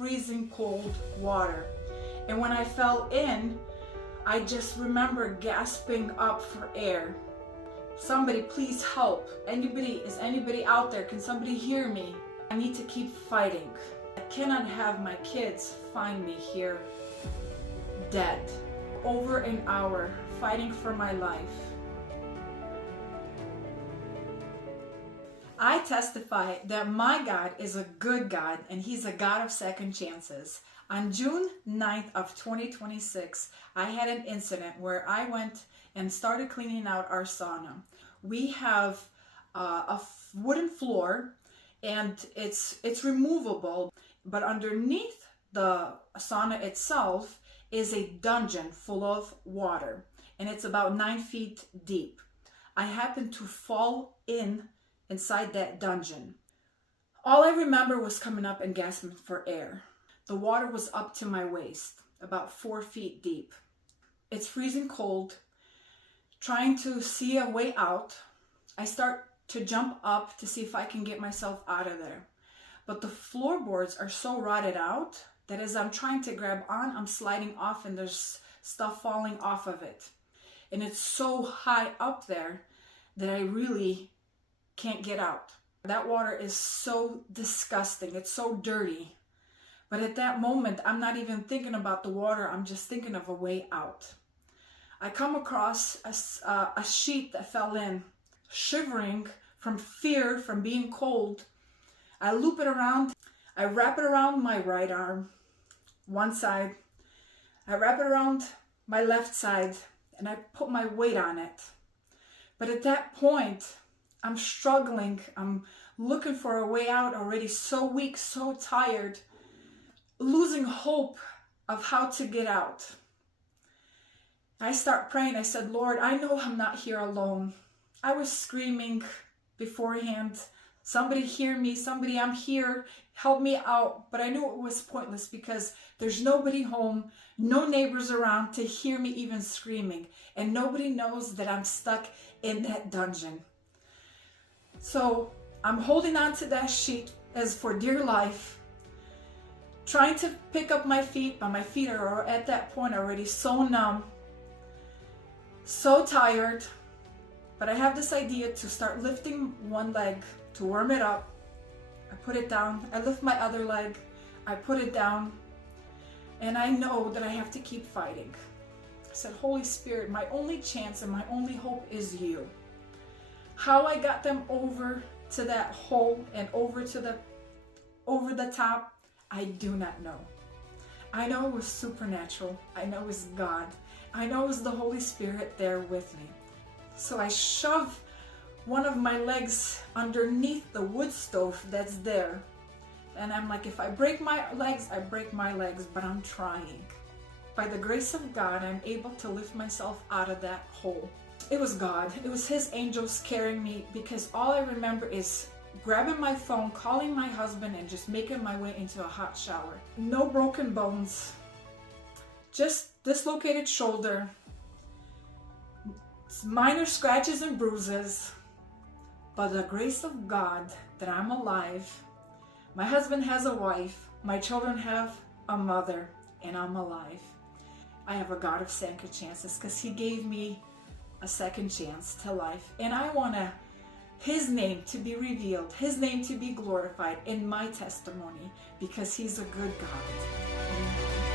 freezing cold water. And when I fell in, I just remember gasping up for air. Somebody please help. Is anybody out there? Can somebody hear me? I need to keep fighting. I cannot have my kids find me here dead. Over an hour fighting for my life. I testify that my God is a good God and He's a God of second chances. On June 9th of 2026, I had an incident where I went and started cleaning out our sauna. We have a wooden floor and it's removable, but underneath the sauna itself is a dungeon full of water, and it's about 9 feet deep. I happened to fall inside that dungeon. All I remember was coming up and gasping for air. The water was up to my waist, about 4 feet deep. It's freezing cold. Trying to see a way out, I start to jump up to see if I can get myself out of there. But the floorboards are so rotted out that as I'm trying to grab on, I'm sliding off and there's stuff falling off of it. And it's so high up there that I really can't get out. That water is so disgusting. It's so dirty. But at that moment, I'm not even thinking about the water. I'm just thinking of a way out. I come across a sheet that fell in, shivering from fear, from being cold. I loop it around. I wrap it around my right arm, one side. I wrap it around my left side, and I put my weight on it. But at that point, I'm struggling. I'm looking for a way out, already so weak, so tired, losing hope of how to get out. I start praying. I said, Lord, I know I'm not here alone. I was screaming beforehand, somebody hear me, somebody, I'm here, help me out. But I knew it was pointless because there's nobody home, no neighbors around to hear me even screaming. And nobody knows that I'm stuck in that dungeon. So I'm holding on to that sheet as for dear life, trying to pick up my feet, but my feet are at that point already so numb, so tired. But I have this idea to start lifting one leg to warm it up. I put it down. I lift my other leg. I put it down. And I know that I have to keep fighting. I said, Holy Spirit, my only chance and my only hope is you. How I got them over to that hole and over the top, I do not know. I know it was supernatural. I know it was God. I know it was the Holy Spirit there with me. So I shove one of my legs underneath the wood stove that's there. And I'm like, if I break my legs, I break my legs, but I'm trying. By the grace of God, I'm able to lift myself out of that hole. It was God. It was His angels carrying me, because all I remember is grabbing my phone, calling my husband, and just making my way into a hot shower. No broken bones, just dislocated shoulder, minor scratches and bruises. By the grace of God that I'm alive. My husband has a wife, my children have a mother, and I'm alive. I have a God of second chances because He gave me a second chance to life. And I want His name to be revealed, His name to be glorified in my testimony, because He's a good God. Amen.